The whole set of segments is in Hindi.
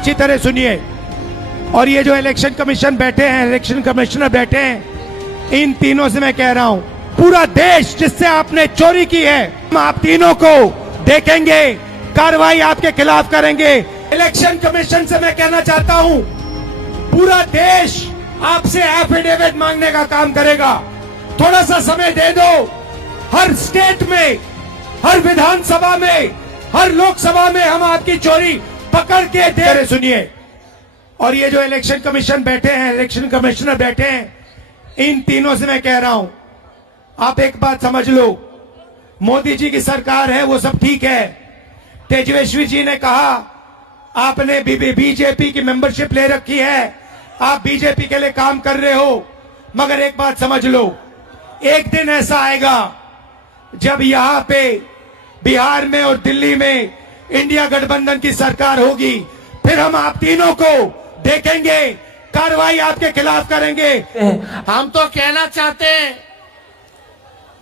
अच्छी तरह सुनिए। और ये जो इलेक्शन कमीशन बैठे हैं, इलेक्शन कमिश्नर बैठे हैं, इन तीनों से मैं कह रहा हूं, पूरा देश जिससे आपने चोरी की है, हम आप तीनों को देखेंगे, कार्रवाई आपके खिलाफ करेंगे। इलेक्शन कमीशन से मैं कहना चाहता हूं, पूरा देश आपसे एफिडेविट मांगने का काम करेगा। थोड़ा सा समय दे दो। हर स्टेट में, हर विधानसभा में, हर लोकसभा में हम आपकी चोरी पकड़ के दे रहे। सुनिए। और ये जो इलेक्शन कमीशन बैठे हैं, इलेक्शन कमिश्नर बैठे हैं, इन तीनों से मैं कह रहा हूं, आप एक बात समझ लो, मोदी जी की सरकार है, वो सब ठीक है। तेजस्वी जी ने कहा आपने बीजेपी की मेंबरशिप ले रखी है, आप बीजेपी के लिए काम कर रहे हो, मगर एक बात समझ लो, एक दिन ऐसा आएगा जब यहां पे बिहार में और दिल्ली में इंडिया गठबंधन की सरकार होगी, फिर हम आप तीनों को देखेंगे, कार्रवाई आपके खिलाफ करेंगे। हम तो कहना चाहते हैं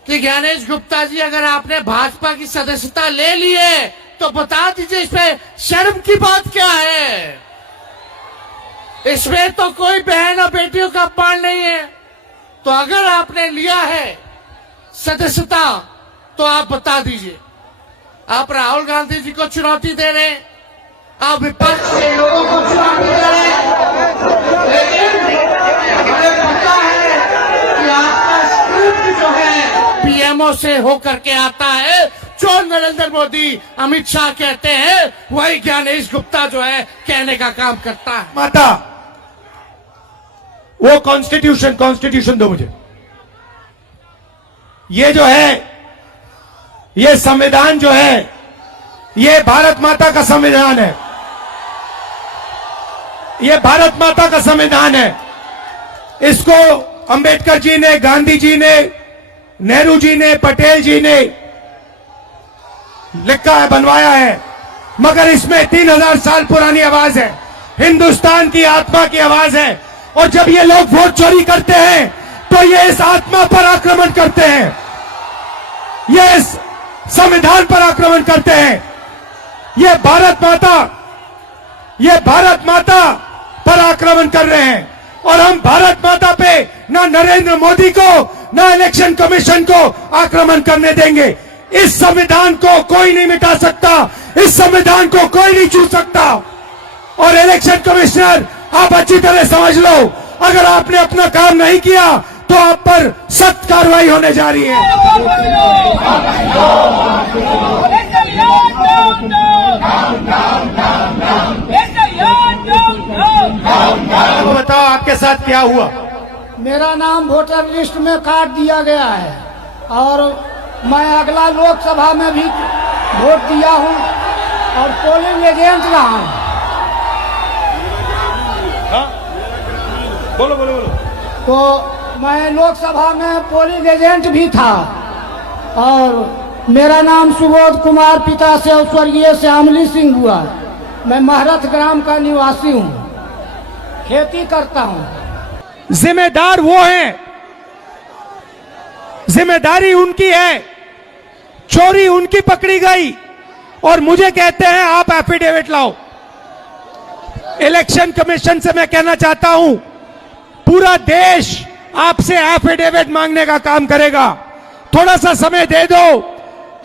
कि ज्ञानेश गुप्ता जी, अगर आपने भाजपा की सदस्यता ले ली है तो बता दीजिए इसमें शर्म की बात क्या है। इसमें तो कोई बहन और बेटियों का अपमान नहीं है। तो अगर आपने लिया है सदस्यता तो आप बता दीजिए। आप राहुल गांधी जी को चुनौती दे रहे हैं, आप विपक्ष के लोगों को चुनौती दे रहे हैं, लेकिन हमें पता है कि आपका स्क्रिप्ट जो है पीएमओ से होकर के आता है। जो नरेंद्र मोदी, अमित शाह कहते हैं, वही ज्ञानेश गुप्ता जो है कहने का काम करता है। माता, वो कॉन्स्टिट्यूशन दो मुझे। ये जो है, ये संविधान जो है, ये भारत माता का संविधान है। ये भारत माता का संविधान है। इसको अंबेडकर जी ने, गांधी जी ने, नेहरू जी ने, पटेल जी ने लिखा है, बनवाया है, मगर इसमें 3000 साल पुरानी आवाज है, हिंदुस्तान की आत्मा की आवाज है। और जब ये लोग वोट चोरी करते हैं तो ये इस आत्मा पर आक्रमण करते हैं, ये इस संविधान पर आक्रमण करते हैं। ये भारत माता पर आक्रमण कर रहे हैं। और हम भारत माता पे ना नरेंद्र मोदी को, ना इलेक्शन कमीशन को आक्रमण करने देंगे। इस संविधान को कोई नहीं मिटा सकता, इस संविधान को कोई नहीं छू सकता। और इलेक्शन कमिश्नर, आप अच्छी तरह समझ लो, अगर आपने अपना काम नहीं किया तो आप पर सख्त कार्रवाई होने जा रही है। बताओ आपके साथ क्या हुआ? मेरा नाम वोटर लिस्ट में काट दिया गया है और मैं अगला लोकसभा में भी वोट दिया हूं और पोलिंग एजेंट रहा हूं। बोलो। तो मैं लोकसभा में पोलिंग एजेंट भी था और मेरा नाम सुबोध कुमार, पिता से स्वर्गीय श्यामली सिंह हुआ। मैं महरथ ग्राम का निवासी हूँ, खेती करता हूँ। जिम्मेदार वो हैं, जिम्मेदारी उनकी है, चोरी उनकी पकड़ी गई और मुझे कहते हैं आप एफिडेविट लाओ। इलेक्शन कमीशन से मैं कहना चाहता हूं, पूरा देश आपसे एफिडेविट मांगने का काम करेगा। थोड़ा सा समय दे दो।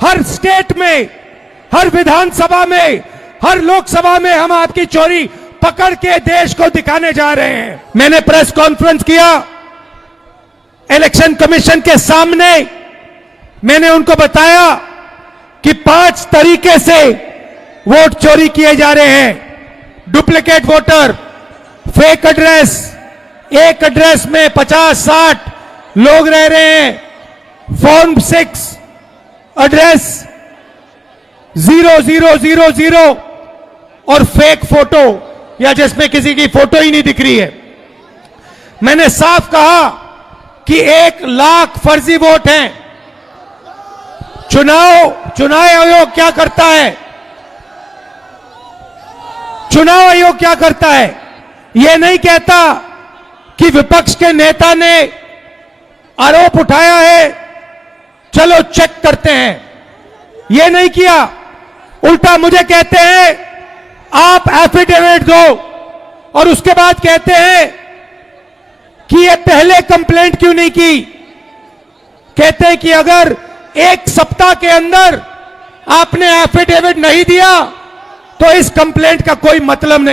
हर स्टेट में, हर विधानसभा में, हर लोकसभा में हम आपकी चोरी पकड़ के देश को दिखाने जा रहे हैं। मैंने प्रेस कॉन्फ्रेंस किया इलेक्शन कमीशन के सामने। मैंने उनको बताया कि 5 तरीके से वोट चोरी किए जा रहे हैं। डुप्लीकेट वोटर, फेक एड्रेस, एक एड्रेस में 50-60 लोग रह रहे हैं, फॉर्म 6 एड्रेस 0000 और फेक फोटो या जिसमें किसी की फोटो ही नहीं दिख रही है। मैंने साफ कहा कि 1 लाख फर्जी वोट हैं। चुनाव आयोग क्या करता है? चुनाव आयोग क्या करता है? यह नहीं कहता कि विपक्ष के नेता ने आरोप उठाया है, चलो चेक करते हैं। यह नहीं किया। उल्टा मुझे कहते हैं आप एफिडेविट दो और उसके बाद कहते हैं कि ये पहले कंप्लेंट क्यों नहीं की। कहते हैं कि अगर एक सप्ताह के अंदर आपने एफिडेविट नहीं दिया तो इस कंप्लेंट का कोई मतलब नहीं।